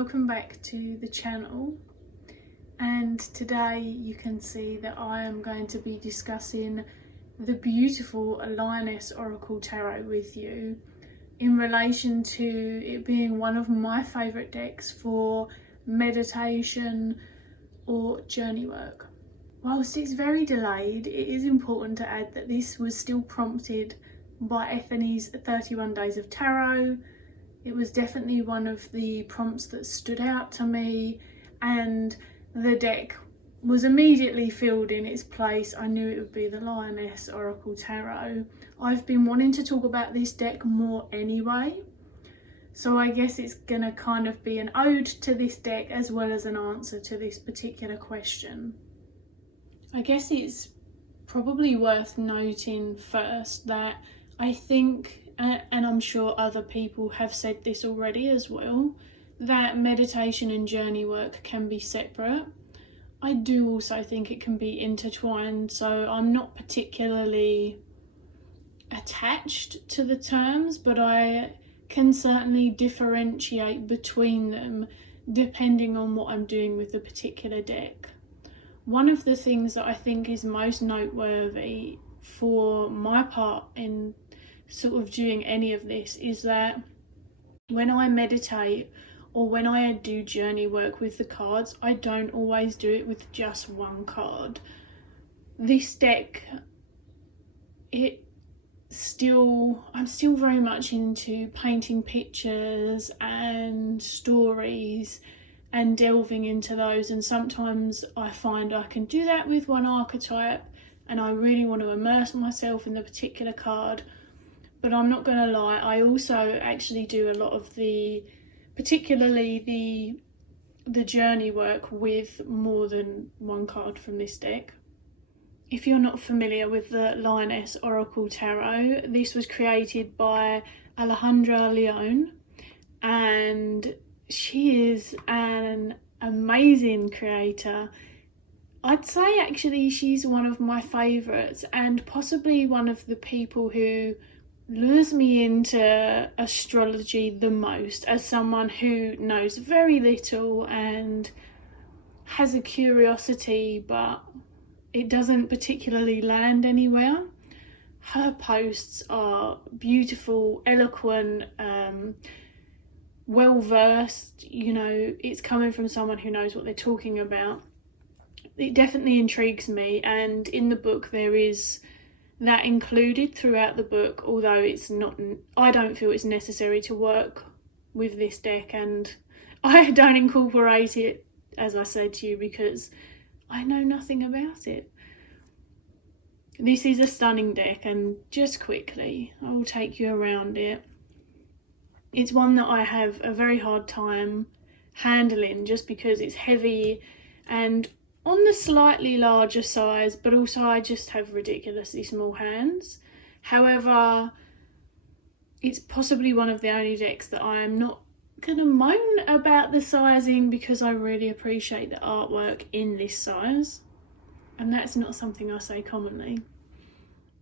welcome back to the channel, and today you can see that I am going to be discussing the beautiful Lioness Oracle Tarot with you in relation to it being one of my favourite decks for meditation or journey work. Whilst it's very delayed, it is important to add that this was still prompted by Ethany's 31 Days of Tarot. It was definitely one of the prompts that stood out to me, and the deck was immediately filled in its place. I knew it would be the Lioness Oracle Tarot. I've been wanting to talk about this deck more anyway, so I guess it's going to kind of be an ode to this deck as well as an answer to this particular question. I guess it's probably worth noting first that I think, and I'm sure other people have said this already as well, that meditation and journey work can be separate. I do also think it can be intertwined, so I'm not particularly attached to the terms, but I can certainly differentiate between them depending on what I'm doing with the particular deck. One of the things that I think is most noteworthy for my part in sort of doing any of this is that when I meditate or when I do journey work with the cards, I don't always do it with just one card. This deck, I'm still very much into painting pictures and stories and delving into those, and sometimes I find I can do that with one archetype and I really want to immerse myself in the particular card. But I'm not going to lie, I also actually do a lot of particularly the journey work with more than one card from this deck. If you're not familiar with the Lioness Oracle Tarot, this was created by Alejandra León, and she is an amazing creator. I'd say actually she's one of my favourites, and possibly one of the people who lures me into astrology the most, as someone who knows very little and has a curiosity but it doesn't particularly land anywhere. Her posts are beautiful, eloquent, well versed, it's coming from someone who knows what they're talking about. It definitely intrigues me, and in the book there is that included throughout the book, although I don't feel it's necessary to work with this deck, and I don't incorporate it, as I said to you, because I know nothing about it. This is a stunning deck, and just quickly I will take you around it. It's one that I have a very hard time handling just because it's heavy and on the slightly larger size, but also I just have ridiculously small hands. However, it's possibly one of the only decks that I am not going to moan about the sizing, because I really appreciate the artwork in this size, and that's not something I say commonly.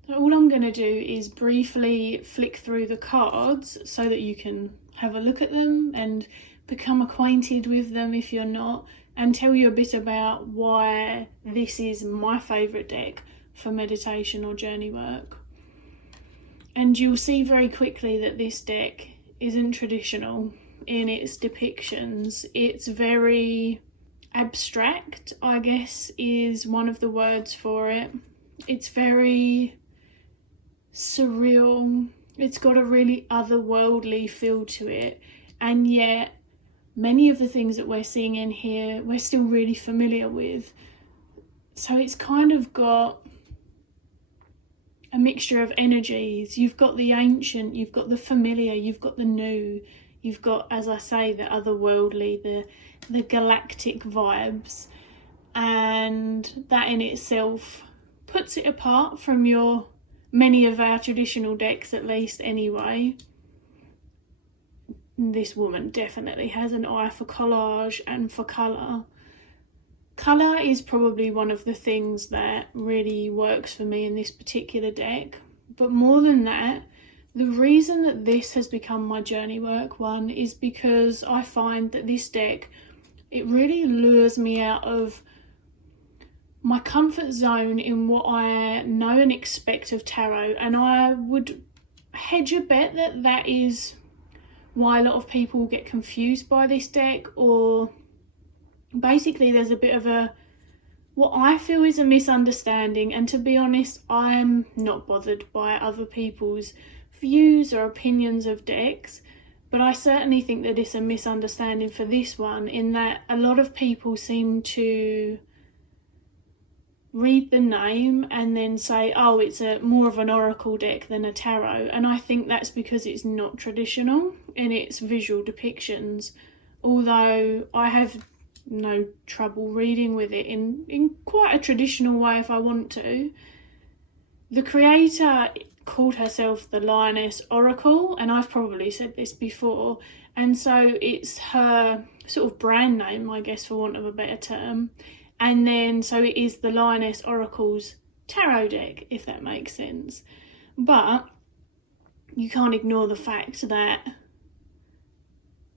So all I'm going to do is briefly flick through the cards so that you can have a look at them and become acquainted with them if you're not, and tell you a bit about why this is my favourite deck for meditation or journey work. And you'll see very quickly that this deck isn't traditional in its depictions. It's very abstract, I guess is one of the words for it. It's very surreal. It's got a really otherworldly feel to it, and yet many of the things that we're seeing in here we're still really familiar with. So it's kind of got a mixture of energies. You've got the ancient, you've got the familiar, you've got the new, you've got, as I say, the otherworldly, the galactic vibes, and that in itself puts it apart from many of our traditional decks, at least anyway. This woman definitely has an eye for collage and for colour. Colour is probably one of the things that really works for me in this particular deck, but more than that, The reason that this has become my Journeywork one is because I find that this deck, it really lures me out of my comfort zone in what I know and expect of tarot, and I would hedge a bet that that is why a lot of people get confused by this deck, or basically there's a bit of what I feel is a misunderstanding. And to be honest, I'm not bothered by other people's views or opinions of decks, but I certainly think that it's a misunderstanding for this one, in that a lot of people seem to read the name and then say, oh, it's more of an oracle deck than a tarot, and I think that's because it's not traditional in its visual depictions, although I have no trouble reading with it in quite a traditional way if I want to. The creator called herself the Lioness Oracle, and I've probably said this before, and so it's her sort of brand name, I guess, for want of a better term. And then so it is the Lioness Oracle's tarot deck, if that makes sense. But you can't ignore the fact that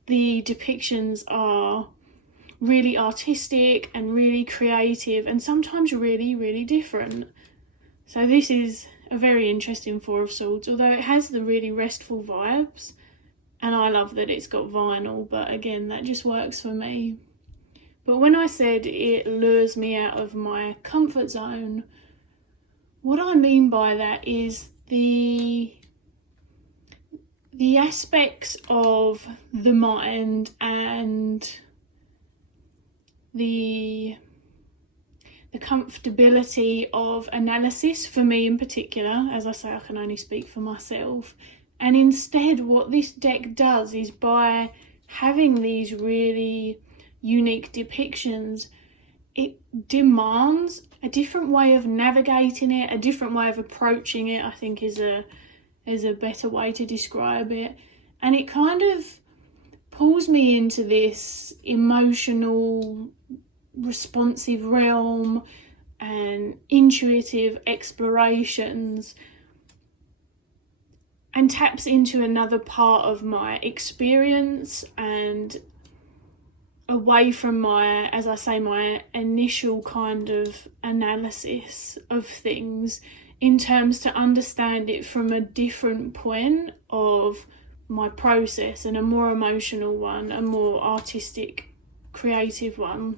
the depictions are really artistic and really creative, and sometimes really, really different. So this is a very interesting Four of Swords, although it has the really restful vibes, and I love that it's got vinyl, but again, that just works for me. But when I said it lures me out of my comfort zone, what I mean by that is the aspects of the mind and the comfortability of analysis, for me in particular. As I say, I can only speak for myself. And instead, what this deck does is, by having these really unique depictions, it demands a different way of navigating it, a different way of approaching it, I think is a better way to describe it. And it kind of pulls me into this emotional, responsive realm and intuitive explorations, and taps into another part of my experience and away from my, as I say, my initial kind of analysis of things, in terms to understand it from a different point of my process, and a more emotional one, a more artistic, creative one.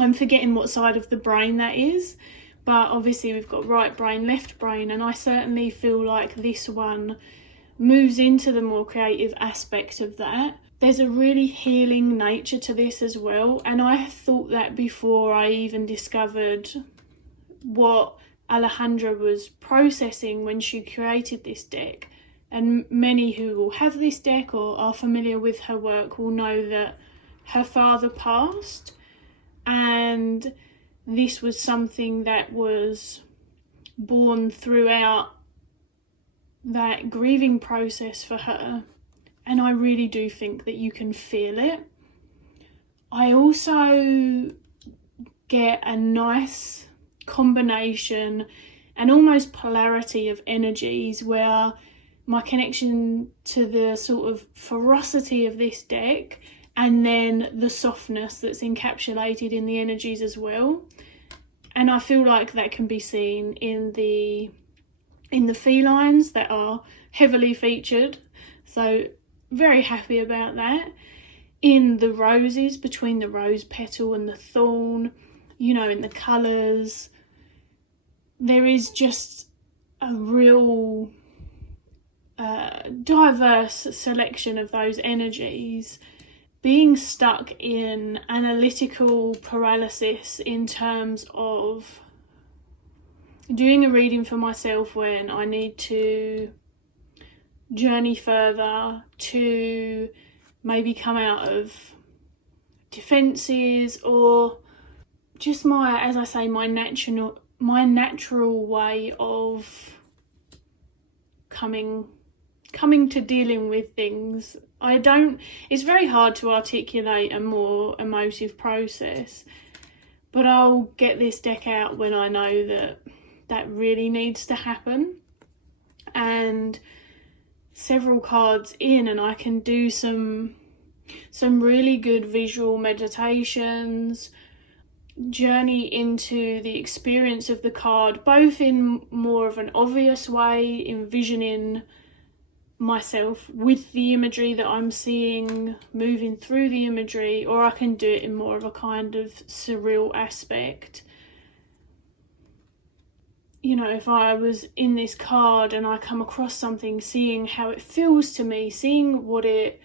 I'm forgetting what side of the brain that is, but obviously we've got right brain, left brain, and I certainly feel like this one moves into the more creative aspect of that. There's a really healing nature to this as well, and I thought that before I even discovered what Alejandra was processing when she created this deck. And many who will have this deck or are familiar with her work will know that her father passed, and this was something that was born throughout that grieving process for her. And I really do think that you can feel it. I also get a nice combination and almost polarity of energies, where my connection to the sort of ferocity of this deck, and then the softness that's encapsulated in the energies as well. And I feel like that can be seen in the felines that are heavily featured. So very happy about that. In the roses, between the rose petal and the thorn, you know, in the colours, there is just a real diverse selection of those energies. Being stuck in analytical paralysis in terms of doing a reading for myself when I need to journey further, to maybe come out of defences, or just my, as I say, my natural way of coming to dealing with things. It's very hard to articulate a more emotive process, but I'll get this deck out when I know that really needs to happen. And several cards in, and I can do some really good visual meditations, journey into the experience of the card, both in more of an obvious way, envisioning myself with the imagery that I'm seeing, moving through the imagery, or I can do it in more of a kind of surreal aspect. You know, if I was in this card and I come across something, seeing how it feels to me, seeing what it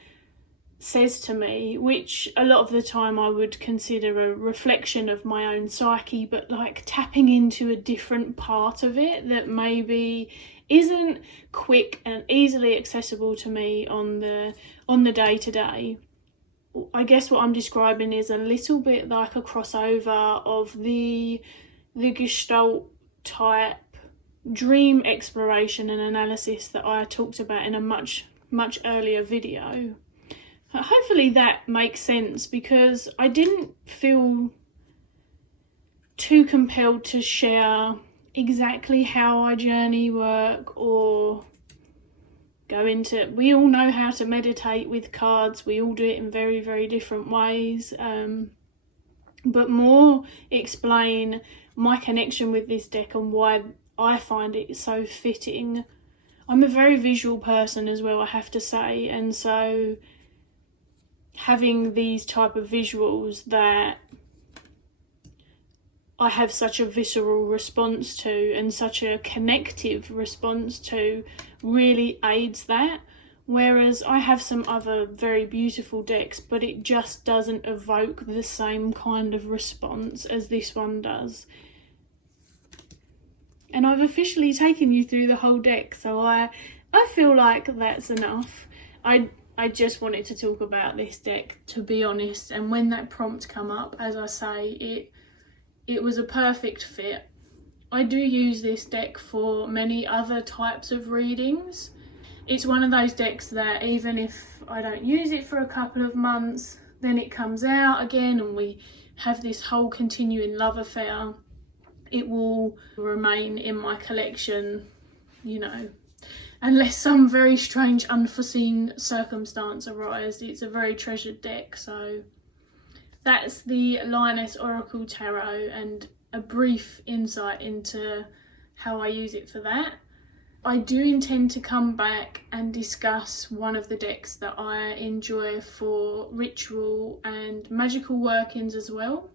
says to me, which a lot of the time I would consider a reflection of my own psyche, but like tapping into a different part of it that maybe isn't quick and easily accessible to me on the day-to-day. I guess what I'm describing is a little bit like a crossover of the Gestalt type dream exploration and analysis that I talked about in a much earlier video. Hopefully that makes sense, because I didn't feel too compelled to share exactly how I journey work or go into... We all know how to meditate with cards, we all do it in very, very different ways, but more explain my connection with this deck and why I find it so fitting. I'm a very visual person as well, I have to say, and so having these type of visuals that I have such a visceral response to and such a connective response to really aids that. Whereas I have some other very beautiful decks, but it just doesn't evoke the same kind of response as this one does. And I've officially taken you through the whole deck, so I feel like that's enough. I just wanted to talk about this deck, to be honest, and when that prompt come up, as I say, it was a perfect fit. I do use this deck for many other types of readings. It's one of those decks that even if I don't use it for a couple of months, then it comes out again and we have this whole continuing love affair. It will remain in my collection, you know, unless some very strange unforeseen circumstance arises. It's a very treasured deck. So that's the Lioness Oracle Tarot, and a brief insight into how I use it for that. I do intend to come back and discuss one of the decks that I enjoy for ritual and magical workings as well.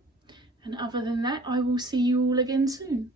And other than that, I will see you all again soon.